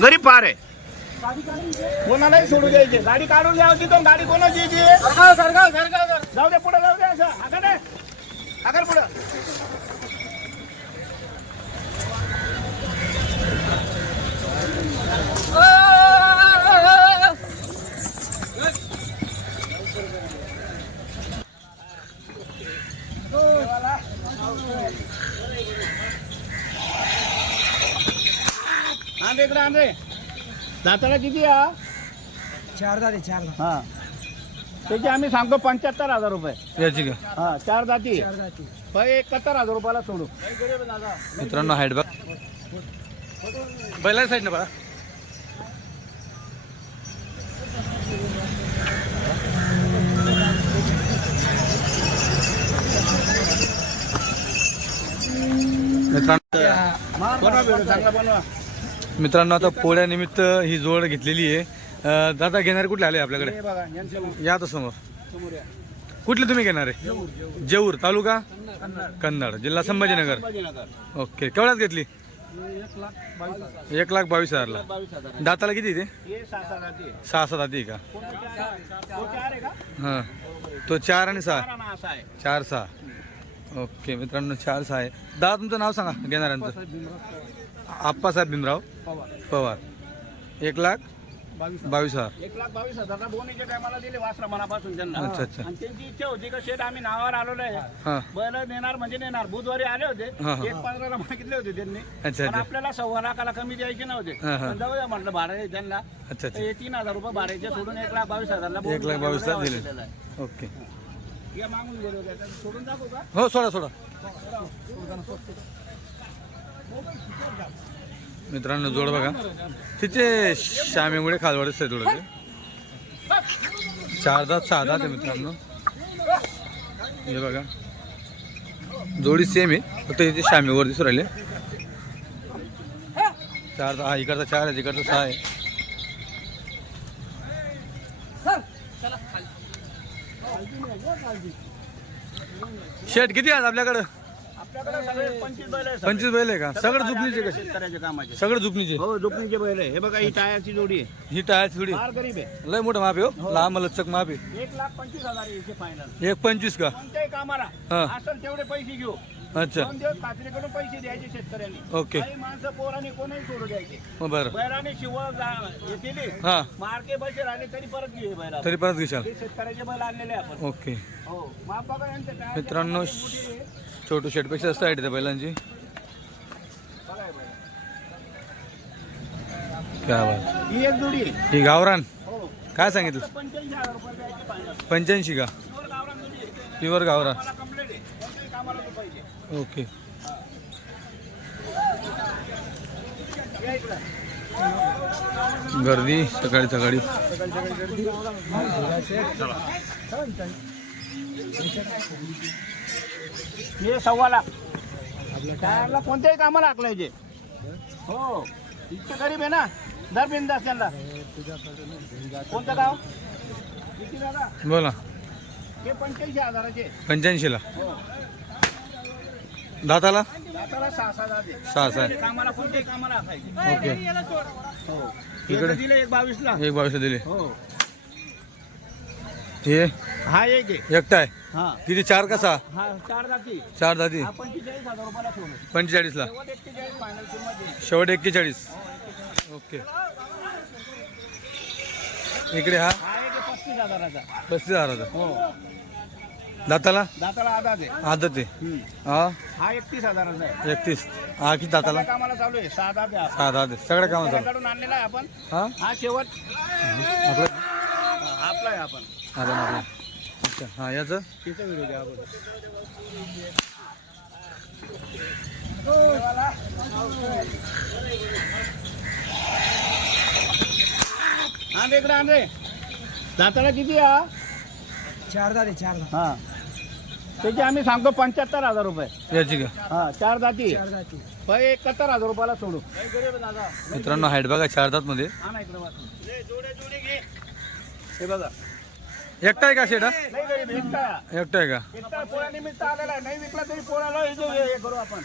गरीब फार आहे. कोणालाही सोडू द्यायचे. गाडी काढून द्यावची तो गाडी कोणाची? जाऊ दे पुढे जाऊ दे. असं आगा दे आगर पुढं. आंधे इकडे आंधे दाताला किती हा चार चार हा. त्याचे आम्ही सांगतो पंच्याहत्तर हजार रुपये. याची का? हा चार जाती चार पण एकाहत्तर हजार रुपयाला सोडू. मित्रांनो हाईट बघ. पहिल्या साईड ना बघा. मित्रांनो बनवा चांगला बनवा. मित्रांनो आता पोळ्यानिमित्त ही जोड घेतलेली आहे. दादा घेणारे कुठले आले आपल्याकडे? या आता समोर. कुठले तुम्ही घेणार? आहे जेऊर तालुका? कन्नड जिल्हा संभाजीनगर. ओके केवढ्यात घेतली? एक लाख बावीस हजारला. दाताला किती ते? सहा सहा आहे. सात आधी का? तो चार हां. तो चार आणि सहा. चार चार सहा. ओके मित्रांनो चार सहा आहे. दादा तुमचं नाव सांगा घेणाऱ्यांचं. आप्पासाहेब भीमराव. पवार. एक लाख बावीस बावीस हजार. एक लाख बावीस हजार. बोनीच्या टायमाला दिले वासरा मनापासून त्यांना. अच्छा अच्छा. आणि त्यांची इच्छा होती का शेठ आम्ही नावावर आलेलो आहे. हां. बैल नेणार म्हणजे नेणार. बुधवारी आले होते. हा, हा. एक पंधराला मागितले होते त्यांनी. अच्छा पण आपल्याला सव्वा लाखाला कमी द्यायचे नव्हते. हा, हा. पण जाऊ द्या म्हटलं भाडं त्यांना. अच्छा तर हे तीन हजार रुपये भाड्याचे सोडून एक लाख बावीस हजारला एक लाख बावीस हजार दिले. दिलेलं आहे. ओके. मागून गेले होते. आता सोडून टाकू का? हो सोडा सोडा. मित्रांनो जोड बघा. तिथे श्यामेमुळे खालवाडच आहे थोडं चार दात सहा दात आहे मित्रांनो. हे बघा. जोडी सेम आहे. फक्त इथे श्यामेवर दिसून राहिले चार हा इकडचा चार आहे तिकडचा सहा आहे. शेट किती आहेत आपल्याकडं? पंचवीस बैल आहे का? सगळं आलेले कसे? कामाचे. सगळं झुकणीचे हो बैल आहे. हे बघा ही टायरची जोडी आहे. ही टायर थोडी फार गरीब आहे. लय मोठं माप आहे हो. लहान लचक माप आहे. एक लाख पंचवीस हजार आहे याचे फायनल एक पंचवीस का? कोणत्याही कामाला हा. असेल तेवढे पैसे घेऊ. अच्छा. दोन दिवस खात्रीकडून पैसे द्यायचे शेतकऱ्यांनी. ओके. काही माणसं पोराने कोणीही सोडू द्यायचे. मग बरं. बैलाने शिव हे केली. हा. मार्के बसेल आले तरी परत बैला तरी परत घेशाल. शेतकऱ्याचे बैल आणलेले आपण. ओके. हो. माप बघा यांचे टायर मित्रांनो छोटू शेटपेक्षा जास्त आहे त्या बैलांची. बघा हे बैल. काय बात. ही एक जोडी आहे. ही गावरान. हो. काय सांगितलं? पंच्याऐंशी द्यायचे का? प्युअर गावरान जोडी आहे. प्युअर गावरान. मला कंप्लेंट आहे. कोणत्याही कामाला तो पाहिजे. ओके. या इकडं गर्दी सकाळी सकाळी हे सव्वा लाख. टायरला कोणत्याही कामाला आकलायचे हो इतकं गरीब आहे ना. दर बिंदास त्यांना कोणतं गाव? किती दादा. बोला. हे पंच्याऐंशी हजाराचे. पंच्याऐंशीला. हो. दाताला? दाताला सहा सहा जाते सहा सहा. कामाला कोणत्याही कामाला असायचे ओके. हो. इकडे? इकडे दिले एक बावीसला. एक बावीस दिले. हो. हे हा एक आहे. एकटा आहे? हा. किती चार का सहा हा चार जाती. चार हा पंचेचाळीस हजार रुपयाला सोडू पंचेचाळीसला? शेवट एक्केचाळीस फायनल किंमत शेवट एक्केचाळीस. ओके. इकडे हा. हा एक आहे पस्तीस हजाराचा. पस्तीस हजाराचा. हो. दाताला? दाताला आहे. आदत आहे. हम्म. हा? हा एकतीस हजाराचा आहे. एकतीस. हा किती दाताला? सगळ्या कामाला चालू आहे. सहा दात सगळ्या आणलेला आहे आपण. हा? हा शेवट. आपलं? हा, आपला आहे आपण. आता अच्छा. हा याचं? तिचा व्हिडिओ द्या अगोदर. आंधे इकडे आंधे. दाताला किती हा? चार झाले चार झाले हा. त्याचे आम्ही सांगतो पंच्याहत्तर हजार रुपये. याची का? हा चार जाती चार पण एकाहत्तर हजार रुपयाला सोडू. दादा मित्रांनो हाईट बघा चार दात मध्ये. हा ना इकडे वाचून. हे बघा. एकटा आहे का शेटा एकटा. आहे का? पोळ्यानिमित्त आलेला नाही विकला तरी पोळाला हे करू आपण.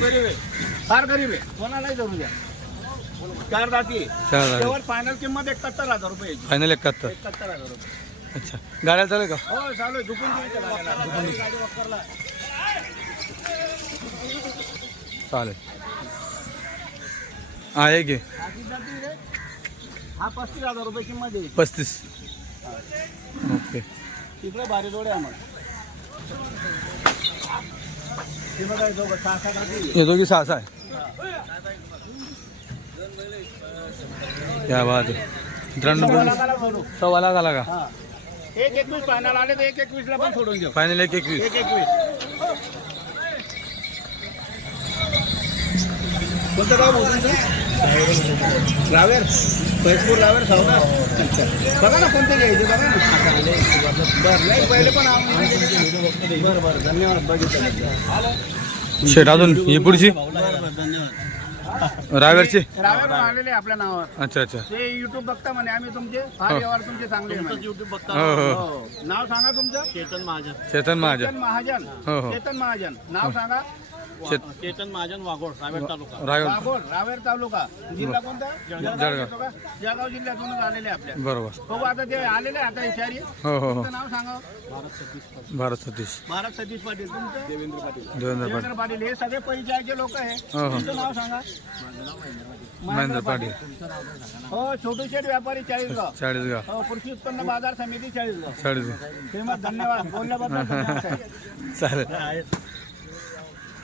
गरीब आहे. फार गरीब आहे. कोणालाही जरूर द्या. चार जाती फायनल किंमत एकाहत्तर हजार रुपये फायनल एकाहत्तर. एकाहत्तर हजार रुपये. अच्छा. गाड्या चालू का? हो चालू झुकून चालेल. आहे हा पस्तीस हज़ार रुपये किंमत आहे. पस्तीस। ओके। तिकडे भारी जोडे आहे मग ती बघा हे दोघं सहा सहा जाती आहे. हे दोघी सहा सहा आहे. क्या बात आहे. मित्रांनो सव्वा दोघी लाखाला सोडू. सव्वा लाख आला का? हा. एक एकवीस फायनल आले तर एक एकवीस पण सोडून घेऊ फायनल एक एकवीस. एक एकवीस. कोणतं गाव भाऊ तुमचं रावेर पैसपूर रावेर सावना बघा ना कोणते घ्यायचे बघा ना। बरं नाही पहिले पण आम्ही- बरं बरं धन्यवाद बघितलं शेट अजून ही पुढची? धन्यवाद रावेरची रावेरून आलेले आपल्या नावावर. अच्छा अच्छा. ते युट्यूब बघता म्हणे आम्ही तुमचे फार व्यवहार तुमचे चांगले युट्यूब बघता. नाव सांगा तुमचं. चेतन महाजन. चेतन महाजन. चेतन महाजन. हो, हो. चेतन महाजन. नाव सांगा. चेत चेतन महाजन वाघोड रावेर तालुका. रावेर वाघोड रावेर तालुका. जिल्हा कोणता? जळगाव. जळगाव. जिल्ह्यातूनच आलेले आपल्या. बरोबर. बघू आता ते आलेले आता विचारी हो हो हो. तुमचं नाव सांगा. भारत सतीश भारत सतीश. पाटील. तुमचं? देवेंद्र पाटील. देवेंद्र पाटील. देवेंद्र पाटील. हे सगळे परिचयाचे लोक आहे. हो, हो. तुमचं नाव सांगा. महेंद्र पाटील. हो छोटू शेठ व्यापारी चाळीसगाव. चाळीसगाव. हो कृषी उत्पन्न बाज़ार समिती चाळीसगाव. चाळीसगाव. धन्यवाद. बोलल्याबद्दल धन्यवाद साहेब. चालेल.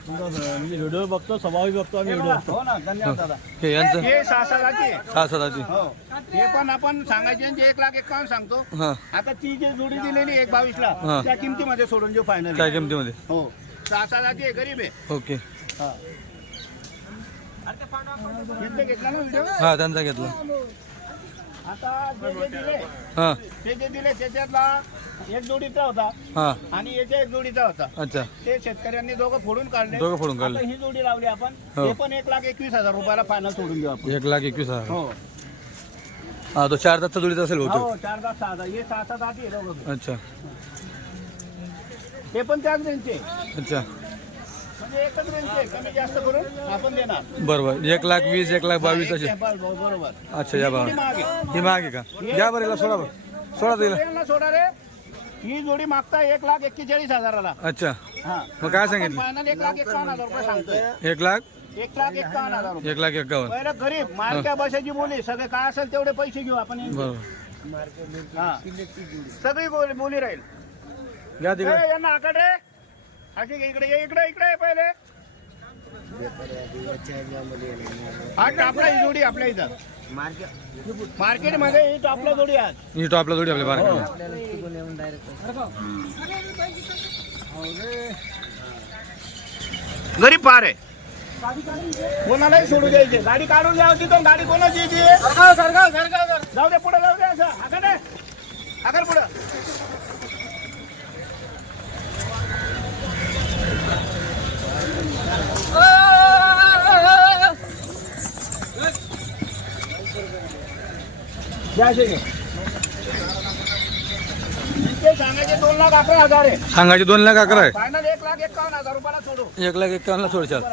व्हिडिओ बघतो स्वभाविक बघतो आम्ही व्हिडिओ हो ना धन्यवाद दादा हे यांचं? हे सहा सहा जाती आहे. सहा सदाची हो. हे पण आपण सांगायचे जे एक लाख सांगतो. हां. आता ती जी जोडी दिलेली एक बावीस ला. त्या किमतीमध्ये सोडून देऊ फायनल काय किमतीमध्ये? हो. सहा सहा जाती आहे गरीब आहे. ओके. हा. घेतलं घेतला ना व्हिडिओ हा त्यांचा घेतला. आता जे जे दिले हां. ते जे दिले त्याच्यातला एक जोडीचा होता हां. आणि याच्या एक जोडीचा होता. अच्छा. ते शेतकऱ्यांनी दोघं फोडून काढले. दोघं फोडून आता काढले ही जोडी लावली आपण. हो. हे पण एक लाख एकवीस हजार रुपयाला फायनल सोडून देऊ आपण. एक लाख एकवीस हजार. हो. हा तो चार तासचा जोडीचा असेल होतो हो चार तास सहा तास हे सहा सात आठ आहे दोघं. अच्छा. ते पण त्याच रेंजचे अच्छा. बरोबर. एक लाख वीस एक लाख बावीस असे. अच्छा या बाबा. ही महाग आहे का? घ्या बरं सोडा बरं. सोडा तिला सोडा रे. ही जोडी मागता एक लाख एक्केचाळीस हजाराला. अच्छा. हा. मग काय सांगितलं? एक लाख एकावन्न हजार रुपये सांगतोय. एक लाख? एक लाख एकावन्न हजार रुपये. एक लाख एकावन्न. गरीब मालक्या बसायची बोली. सगळे काय असेल तेवढे पैसे घेऊ आपण. बरोबर. सगळी बोली बोली राहील. घ्या तिकडे. यांना आकडे असे इकडे ये इकडे इकडे ये पहिले. हा टापला ही जोडी आपल्या इथं. मार्केटमध्ये ही टापला जोडी आज ही टॉपला जोडी आपल्या बारा गरीब फार आहे. कोणालाही सोडू द्यायचे. गाडी काढून द्या तिथून. गाडी कोणाची आहे ती? जाऊ दे पुढे जाऊ दे असं आकडे आकार पुढं द्या असे घे. इतके सांगायचे दोन लाख अकरा हजार आहे. सांगायचे दोन लाख अकरा आहे. फायनल एक लाख एकावन्न हजार रुपयाला सोडू. एक लाख एकावन्नला सोडशाल.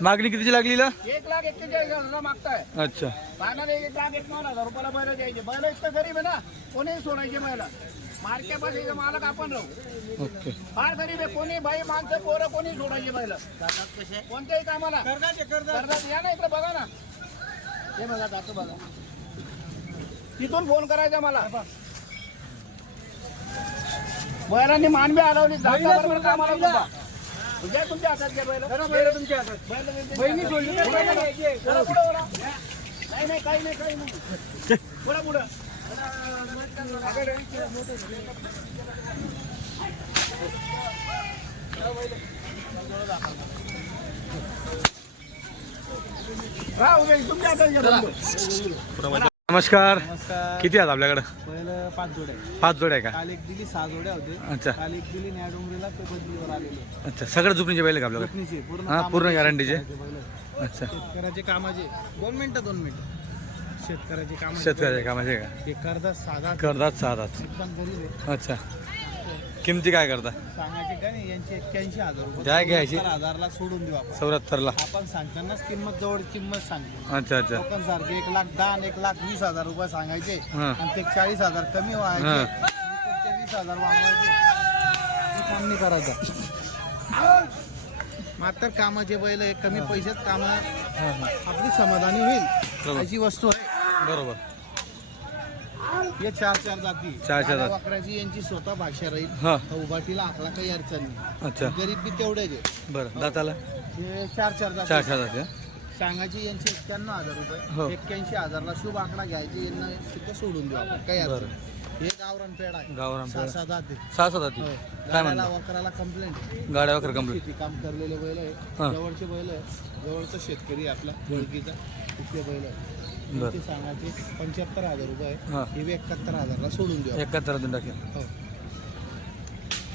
मागणी कितीची लागली? एक लाख एक्केचाळीस मागताय. अच्छा. फायनल एक लाख एकावन्न हजार रुपयाला बैल द्यायचे. बैल इतकं गरीब आहे ना कोणी सोडायचे बैल मालक आपण राहू. ओके. फार गरीब आहे कोणी बाई माणसं पोरं कोणी सोडायचे बैल कोणत्याही कामाला. कर्जात या ना इकडे बघा ना. हे बघा जातो बघा. तिथून फोन करायचा मला. बैलांनी मानवी हलवली. द्या तुमच्या हातात घ्या बैल. बैल तुमच्या हातात. बहिणी सोडली. नाही काही नाही काही नाही. पुढं पुढं. राहू दे तुमच्या हातात घ्या बैल. नमस्कार. नमस्कार. किती आहेत आपल्याकडे? पहिलं पाच जोड्या पाच जोड्या आहे का? काल एक दिली सहा जोड्या होते. अच्छा. काल एक दिली न्या डोंगरीला ते बदलीवर आलेले अच्छा. सगळं बैल आहे का आपल्याकडे? कोकणीचे पूर्ण हा, कामाचे पूर्ण गॅरंटीचे? अच्छा. शेतकऱ्याचे कामाचे. दोन मिनिटं दोन मिनिटं. शेतकऱ्याचे कामाचे शेतकऱ्याच्या कामाचे का? हे कर्जात साधा करतात साधाच. एकदम गरीब आहे. अच्छा. किमती काय करता? सांगायचे का नाही यांचे एक्क्याऐंशी हजार रुपये. काय घ्यायची? हजारला सोडून देऊ आपण. चौऱ्याहत्तरला. आपण सांगतानाच किंमत जवळ किंमत सांगतो. अच्छा अच्छा. लोकं सारखे एक लाख दहा आणि एक लाख वीस हजार रुपये सांगायचे हां. आणि ते चाळीस हजार कमी व्हायचे. हां. वीस हजार वाढवायचे. हे काम नाही करायचं मात्र कामाचे बैल कमी पैशात काम आपली समाधानी होईल. बरोबर. अशी वस्तू आहे. बरोबर. हे चार चार जाती. चार चार गाड्या जाती. वाकराची यांची स्वतः भाषा राहील. हां. उभाटीला आखला काही अडचण नाही. अच्छा. गरीब बी तेवढेच आहे बरं दाताला? हे चार चार चार जाती. चार जाते सांगायची यांची एक्क्याण्णव हजार हो. रुपये एक्क्याऐंशी हजारला शुभ आकडा घ्यायचे यांना सुद्धा सोडून देऊ आपण. काही अडचण नाही. हे गावरान पेड आहे. गावरान सहा पेढा. सहा जाती. सहा सात जाती. हो. काय गाड्याला म्हणता? वकराला कंप्लेंट गाड्या वगैरे शेती काम करलेले बैल आहे. हा. जवळचे बैल आहे. जवळचा शेतकरी आहे आपला ओळखीचा. तिथले बैल आहे बरं. ते सांगायचे पंच्याहत्तर हजार रुपये. हां हे बी एकाहत्तर हजारला सोडून आपण. एकाहत्तर देऊन टाकेल हो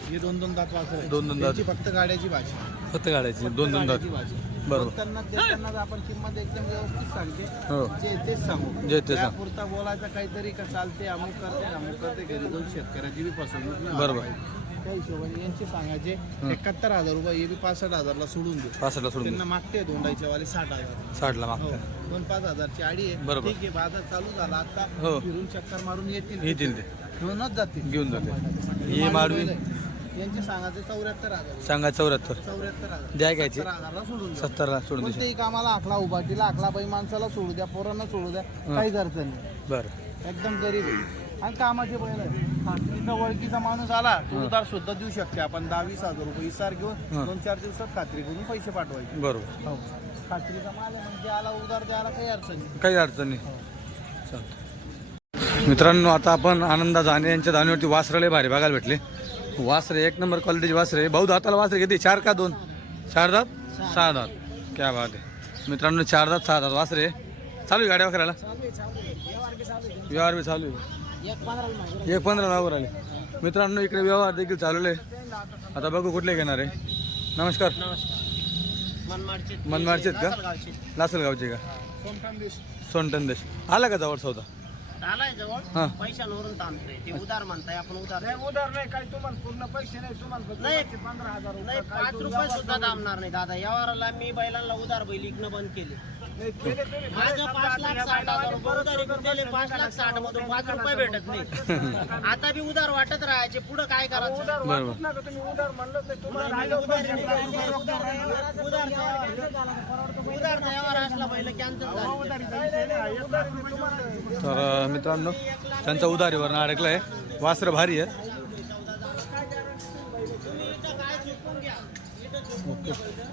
हे दोन दोन दात वासर दोन दोन दात. फक्त गाड्याची भाषा फक्त गाड्याची दोन दोन दात गाड्याची भाषा बरोबर. त्यांना देताना आपण किंमत एकदम व्यवस्थित सांगते हो जे तेच सांगू जे ते सांग. पुरता बोलायचं काहीतरी का चालते अमुक करते अमुक करते घरी जाऊन शेतकऱ्याची बी फसवणूक नाही व्हायला बरोबर. पाहिजे. त्या हिशोबाने यांचे सांगायचे हं. एकाहत्तर हजार रुपये हे बी पासष्ट हजारला सोडून दे पासष्टला सोडून त्यांना मागते दोंडाईच्या वाले साठ हजार दे. साठला हो मागता दोन पाच हजारची आडी आहे बरोबर. ठीक आहे बाजार चालू झाला आता हो. फिरून चक्कर मारून येतील येतील ते घेऊनच जातील घेऊन जाते हे माडवी. यांचे सांगायचे चौऱ्याहत्तर हजार. सांगा चौऱ्याहत्तर. चौऱ्याहत्तर हजार. द्या घ्यायची. सत्तर हजारला सोडून द्या. सत्तरला सोडून कामाला आखला उभाटीला आखला बाई माणसाला सोडू द्या पोरांना सोडू द्या. काहीच अडचण नाही. बरं. एकदम गरीब आहे. आणि कामाचे बैल आहे खात्रीचा ओळखीचा माणूस आला तो उधार सुद्धा देऊ शकते. आपण दहा वीस हजार रुपये इसार घेऊन हा. दोन चार दिवसात खात्री करून पैसे पाठवायचे. बरोबर. हो. खात्रीचा माल आहे म्हणजे आला उधार द्यायला काही अडचण नाही. काही अडचण नाही. हो. चालतं मित्रांनो आता आपण आनंदा जाणे यांच्या दाणीवरती वासरले भारी बघायला भेटले. वासरे एक नंबर क्वालिटीचे वासरे. भाऊ दाताला वासरे किती चार का दोन? चार दात? सहा दात. क्या बात आहे. मित्रांनो चार दात सहा दात वासरे. चालू आहे गाड्या वगैरेला व्यवहार बी चालू आहे. एक पंधरा नावर आले मित्रांनो इकडे व्यवहार देखील चालू आहे. आता बघू कुठले घेणार आहे. नमस्कार. मनमाडचे आहेत का? लासलगावचे. का? सोनटन देश. आला का जवळ सौदा आलाय जवळ हां. पैशांवरून ताणतोय ते उधार म्हणताय आपण उधार नाही उधार नाही काही तुम्हाला पूर्ण पैसे नाही तुम्हाला फक्त नाही. वरचे पंधरा हजार नाही काय पाच रुपये सुद्धा करून- दामणार नाही दादा. यावरला मी बैलांना उधार बैल इकणं बंद केले. माझं पाच आता लाख साठ हजार दिले पैसे पाच लाख साठ मधून पाच रुपये भेटत नाही आता बी उधार वाटत राहायचे पुढं काय करायचं उधार बरोबर. यावर असला बैल कॅन्सल तर मित्रांनो त्यांचा उधारीवर अडकलाय वासर भारी आहे.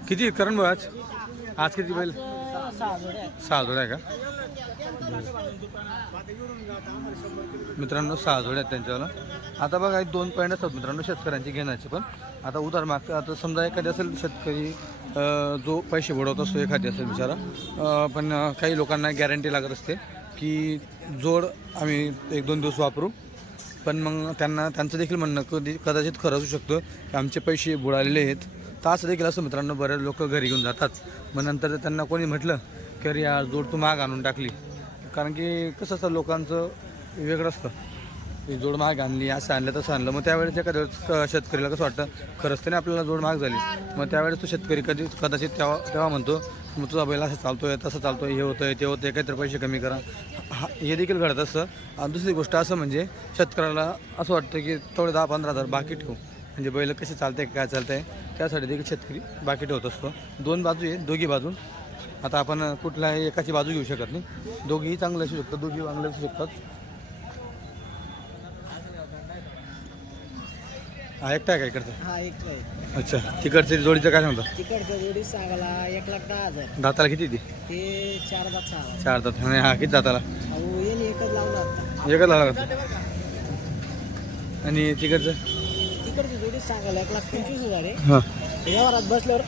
किती करण भाऊ आज आज किती बैल सहा जोड्या आहे का? मित्रांनो सहा जोड्या आहेत त्यांच्यावाला. आता बघा एक दोन पॉईंट असतात मित्रांनो शेतकऱ्यांची घेण्याचे पण. आता उधार मागतं आता समजा एखादी असेल शेतकरी जो पैसे बुडवत असतो एखादी असेल बिचारा पण काही लोकांना गॅरंटी लागत असते की जोड आम्ही एक दोन दिवस वापरू. पण मग त्यांना त्यांचं देखील म्हणणं कधी कदाचित खरं असू शकतं की आमचे पैसे बुडालेले आहेत. तास असं देखील असं मित्रांनो बरेच लोक घरी घेऊन जातात. मग नंतर त्यांना कोणी म्हटलं की अरे यार जोड तू माग आणून टाकली. कारण की कसं असतं लोकांचं वेगळं असतं. जोड महाग आणली असं आणलं तसं आणलं. मग त्यावेळेस एखाद्या शेतकरीला कसं वाटतं खरंच त्याने आपल्याला जोड महाग झाली. मग त्यावेळेस तो शेतकरी कधी कदाचित तेव्हा तेव्हा म्हणतो मग तुझा बैल असं चालतोय तसं चालतोय हे होतंय ते होतंय काहीतरी पैसे कमी करा. हा हे देखील घडत असतं. आणि दुसरी गोष्ट असं म्हणजे शेतकऱ्याला असं वाटतं की थोडे दहा पंधरा हजार बाकी ठेवू. म्हणजे बैल कसे चालते काय चालतंय त्यासाठी देखील शेतकरी बाकी ठेवत असतो. दोन बाजू आहे दोघी बाजू. आता आपण कुठल्याही एकाची बाजू घेऊ शकत नाही. दोघीही चांगले असू शकतात दोघी चांगले असू शकतात. हा एकटा आहे का इकडचं? अच्छा तिकडचे जोडीचं काय सांगता? तिकडच्या जोडी सांगायला एक लाख दहा हजार. दाताला किती ती? ते चार दात सहा चार दात. आणि हा किती दाताला? एकच लावला एकच लागला का? आणि तिकडचं? तिकडची जोडी सांगायला एक लाख पंचवीस हजार आहे. व्यवहारात बसल्यावर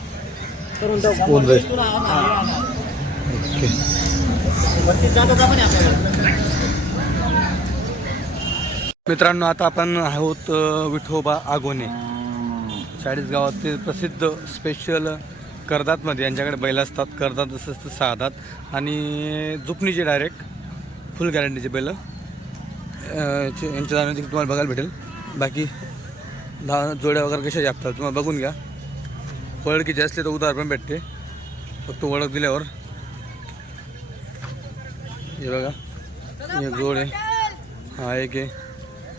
करून टाकू. होऊन जाईल. तुला हा- ओके. वरती जातो का पण आहे आपल्याकडे. मित्रांनो आता आपण आहोत अ, विठोबा आगोने. चाळीस गावातील प्रसिद्ध स्पेशल कर्दातमध्ये. यांच्याकडे बैल असतात. कर्दात असतं सहादात आणि जुपणीचे डायरेक्ट फुल गॅरंटीचे बैल. यांच्या जाण्याची तुम्हाला बघायला भेटेल. बाकी दहा जोड्या वगैरे कशा जापतात तुम्हाला बघून घ्या. ओळखीचे असले तर उधार पण भेटते. फक्त ओळख दिल्यावर. हे बघा. एक जोड. आहे हा एक आहे.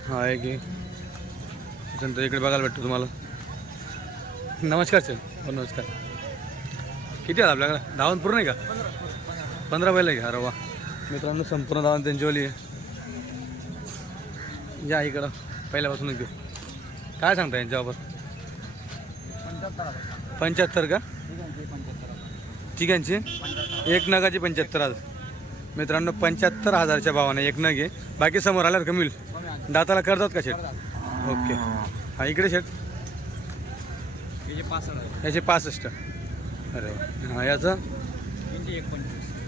हा एक आहे. त्याच्यानंतर इकडे बघायला भेटतो तुम्हाला. नमस्कार सर हो नमस्कार. किती आहेत आपल्याकडे? धावण पूर्ण आहे का? पंधरा बैल आहे का? अरे वा. मित्रांनो संपूर्ण दहावण त्यांची वली आहे. या इकडं. पहिल्यापासूनच घेऊ. काय सांगता यांच्यावर पंच्याहत्तर का? तिघांची? एक नगाची पंच्याहत्तर हजार मित्रांनो पंच्याहत्तर हजारच्या भावाने एक नग आहे. बाकी समोर आल्यावर कमी होईल. दाताला करतात का शेट? ओके. हा इकडे शेट. याचे पासष्ट. अरे हां हा याचं?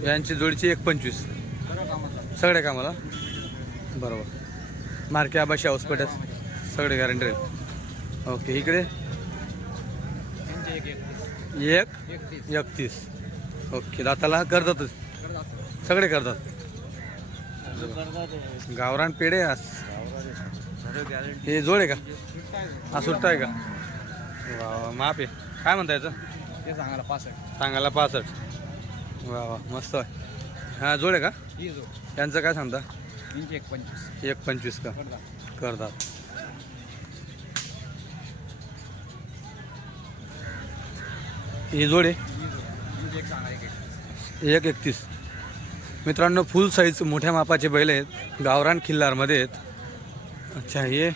यांची जोडीची एक पंचवीस. सगळ्या कामाला? बरोबर. मार्के आबाशी हॉस्पिटल सगळे गॅरंटी राहील ओके इकडे? एक? एकतीस. ओके दाताला करतातच सगळे करतात? गावरान पेढे आस हे जोड आहे का? हा सुट्टा आहे का? वा माप आहे. काय म्हणता याचं? ते सांगायला पासष्ट. सांगायला पासष्ट वा वा मस्त आहे. हा जोड आहे का? यांचं काय सांगता? एक पंचवीस. एक पंचवीस का? करतात. ही जोड. एक एकतीस. मित्रांनो फुल साईज मोठ्या मापाचे बैल आहेत. गावरान खिल्लारमध्ये आहेत. अच्छा हे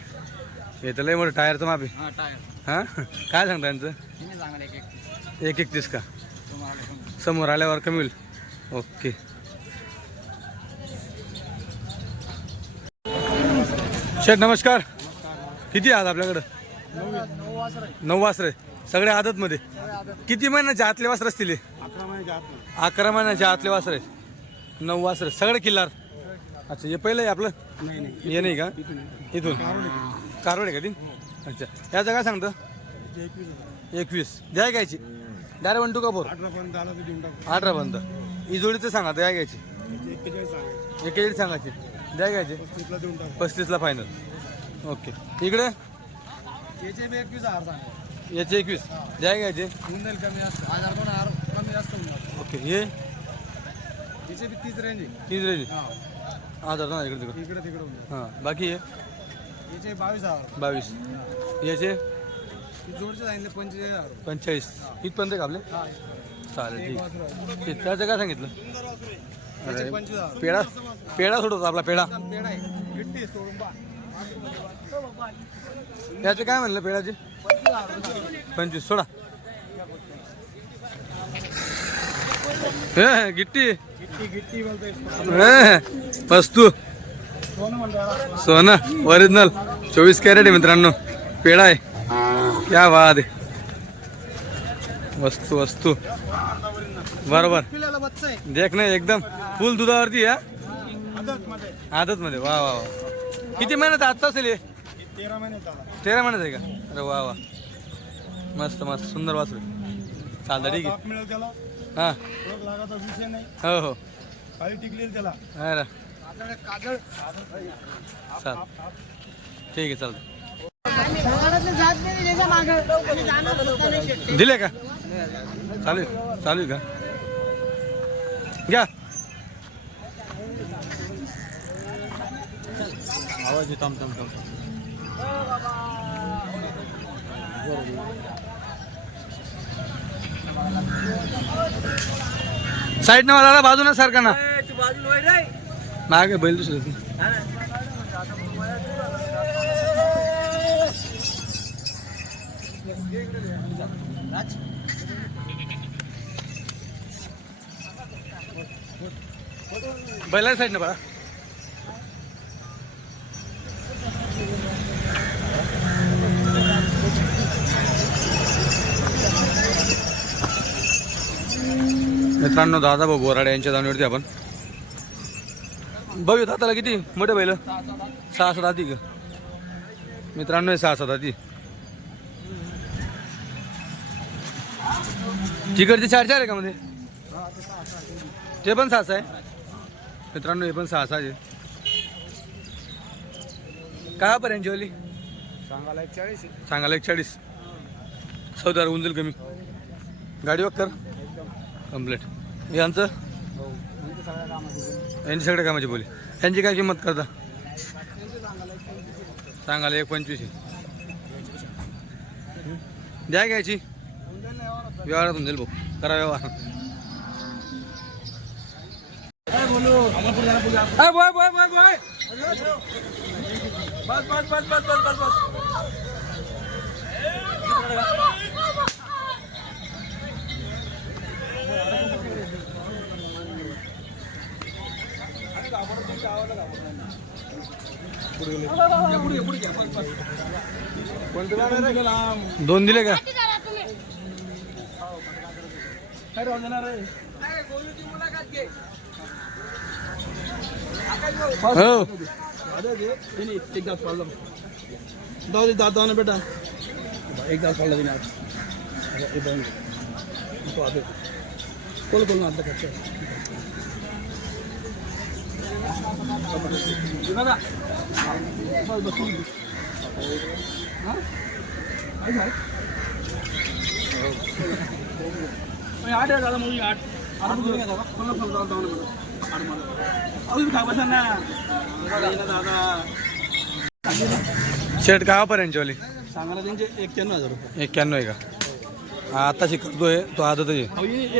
हे तर लय मोठं टायरचं माप आहे. हां टायर. हां? काय सांगता यांचं? तुम्ही सांगा एक एकतीस. एक एकतीस का? समोर आल्यावर कमी होईल. ओके. शेठ नमस्कार. किती आहात आपल्याकडं? नऊ वासरे सगळे आदतमध्ये. किती महिन्याच्या आतले वासर असतील हे? अकरा महिन्याच्या आतले. वासर आहेत. नऊ वासरे. सगळे किल्लार? अच्छा हे पहिलं आहे आपलं? हे नाही का? इथून कारवड आहे. का ती? अच्छा. याचं काय सांगतं? एकवीस द्या घ्यायची. डायरेक्ट वन टू का फोर? अठरा पर्यंत ही जोडीचं सांगा द्या घ्यायची. एकेचाळीस सांगायची. द्या घ्यायची. पस्तीसला फायनल ओके. इकडे? याचे बी एकवीस हजार सांगा. याचे एकवीस. द्या घ्यायचे होऊन जाईल कमी जास्त. हजार दोन हजार कमी जास्त होऊन जाईल ओके हे? याचे बी तीस रेंज आहे. तीस रेंज हां. हजार ना इकडे तिकडे. इकडे तिकडे होऊन जाईल हां बाकी हे? याचे बावीस हजार. बावीस. याचे? ती जोडचे सांगितले पंचेचाळीस हजार. पंचेचाळीस. इथपर्यंत का आपले? हां. चालेल एक ठीक वासरू आहे. ते त्याचं काय सांगितलं? याचे अरे पंचवीस हजार. पेढा पेढा सोडतो आपला पेढा. पेढा आहे. सोडून याचे काय म्हणलं पेढाचे? पंचवीस सोडा. हे गिट्टी. वस्तू. सोनं ओरिजिनल चोवीस कॅरेट आहे मित्रांनो. पेढा आहे. क्या वाद आहे. वस्तू वस्तू. बरोबर. देख ना एकदम फुल दुधावरती या आदत मध्ये वा वा वा. किती महिन्यात आता असेल तेरा तेरा महिन्यात आहे का? अरे वा वा. मस्त मस्त सुंदर वासरू. चालतं ठीक आहे. मिळेल त्याला. हां. रोग लागायचा विषय नाही. हो हो. काही टिकलेल त्याला. अरे आपल्याकडे काजळ. चाल. ठीक आहे चालतं दिले का? चालू आहे? चालू आहे का? घ्या. आवाज येतो आमचा साईड ना. मला बाजूला सारखा ना मागे बैल दुसरं. बैला साईड ना बघा मित्रांनो दादा भाऊ बोराडे यांच्या जाणीवरती आपण. बघू दाताला किती? मोठे बैल. सहा सात का? मित्रांनो सहा सात हाती. तिकडचे चार चार आहे का मध्ये? ते पण सहा आहे. मित्रांनो हे पण सहा सहा आहे. काय पर्यंत जेवली सांगायला एक चाळीस सांगायला एक चाळीस. चौदा होऊन जाईल कमी. गाडी वक कर कंप्लीट यांचं यांची सगळ्या कामाची बोली. यांची काय किंमत करता? सांगायला एक पंचवीस द्या घ्यायची. व्यवहारात होऊन जाईल भाऊ. करा व्यवहार. बस बस बस बस बस बस बस. दोन दिले का हो एक दात पाडला जाऊ दे दात ना बेटा एक दात पाडला तिने आज कोण कोण आता. कोल कोल ना आता ఆట కదా మూవీ ఆట అడుగుతుంది शेट काय ऑफर सांगायला त्यांचे एक्क्याण्णव हजार रुपये. एक्क्याण्णव आहे का? आता शिकतोय तो आता तरी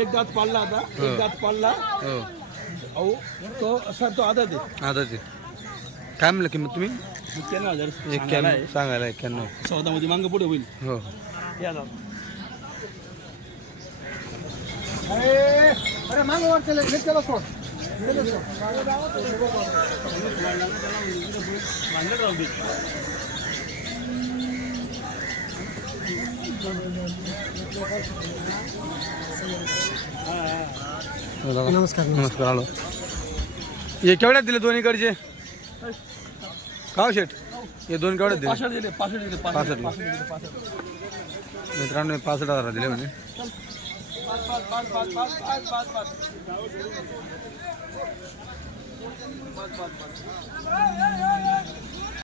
एक दात पाडला आता. हो. एक दात पाडला. हो. अहो तो असा तो आदत आहे. आदत आहे. काय म्हणलं किंमत तुम्ही? एक्क्याण्णव हजार सांगायला एक्क्याण्णव. आहे. सांगायला एक्क्याण्णव. सौदामध्ये मागं पुढे होईल. हो. या दादा अरे माग वर चले हे चला सोड भांडण राहू दे नमस्कार. नमस्कार हॅलो हे केवढ्यात दिले दोन्हीकडचे? काव शेट हे दोन केवढ्यात दिले? पासष्ट दिले पासष्ट दिले पासष्ट पासष्ट दिले पासष्ट मित्रांनो हे पासष्ट हजार दिले पाच